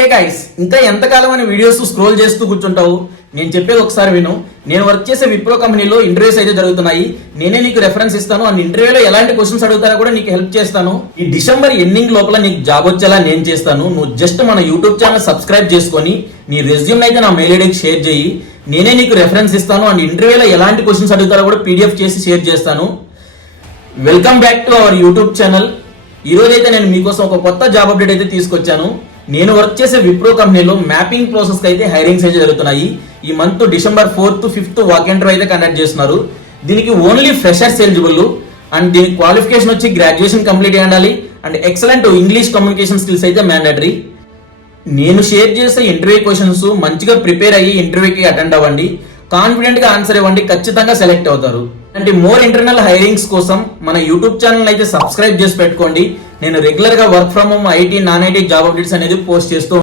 Hey guys, ఇంకా ఎంతకాలం అని వీడియోస్ స్క్రోల్ చేస్తూ కూర్చుంటావు? నేను చెప్పేది ఒకసారి విను. నేను వర్క్ చేసే విప్రో కంపెనీలో ఇంటర్వ్యూస్ అయితే జరుగుతున్నాయి. నేనే నీకు రెఫరెన్స్ ఇస్తాను. ఆ ఇంటర్వ్యూలో ఎలాంటి క్వశ్చన్స్ అడుగుతారో కూడా నీకు హెల్ప్ చేస్తాను. ఈ డిసెంబర్ ఎండింగ్ లోపల నీకు జాబ్ వచ్చేలా నేను చేస్తాను. నువ్వు జస్ట్ మన యూట్యూబ్ ఛానల్ సబ్స్క్రైబ్ చేసుకొని నీ రెజ్యూమ్ అయితే నా మెయిల్ ఐడికి షేర్ చేయి. నేనే నీకు రెఫరెన్స్ ఇస్తాను. అండ్ ఇంటర్వ్యూలో ఎలాంటి క్వశ్చన్స్ అడుగుతారో కూడా పీడిఎఫ్ చేసి షేర్ చేస్తాను. Welcome back to our YouTube channel. ఈ రోజు అయితే నేను మీకోసం ఒక కొత్త జాబ్ అప్డేట్ అయితే తీసుకొచ్చాను. నేను వర్క్ చేసే విప్రో కంపెనీలో మ్యాపింగ్ ప్రాసెస్ అయితే హైరింగ్స్ అయితే జరుగుతున్నాయి. ఈ మంత్ డిసెంబర్ 4th 5th వాకెంట్ అయితే కండక్ట్ చేస్తున్నారు. దీనికి ఓన్లీ ఫ్రెషర్స్ ఎలిజిబుల్. అండ్ దీనికి క్వాలిఫికేషన్ వచ్చి గ్రాడ్యుయేషన్ కంప్లీట్ అయి ఉండాలి. And excellent English communication skills అయితే మ్యాండేటరీ. నేను షేర్ చేసే ఇంటర్వ్యూ క్వశ్చన్స్ మంచిగా ప్రిపేర్ అయ్యి ఇంటర్వ్యూకి అటెండ్ అవ్వండి. కాన్ఫిడెంట్ గా ఆన్సర్ ఇవ్వండి, ఖచ్చితంగా సెలెక్ట్ అవుతారు. అంటే మోర్ ఇంటర్నల్ హైరింగ్స్ కోసం మన యూట్యూబ్ ఛానల్ అయితే సబ్స్క్రైబ్ చేసి పెట్టుకోండి. నేను రెగ్యులర్ గా work from home, IT, non IT job updates అనేది పోస్ట్ చేస్తూ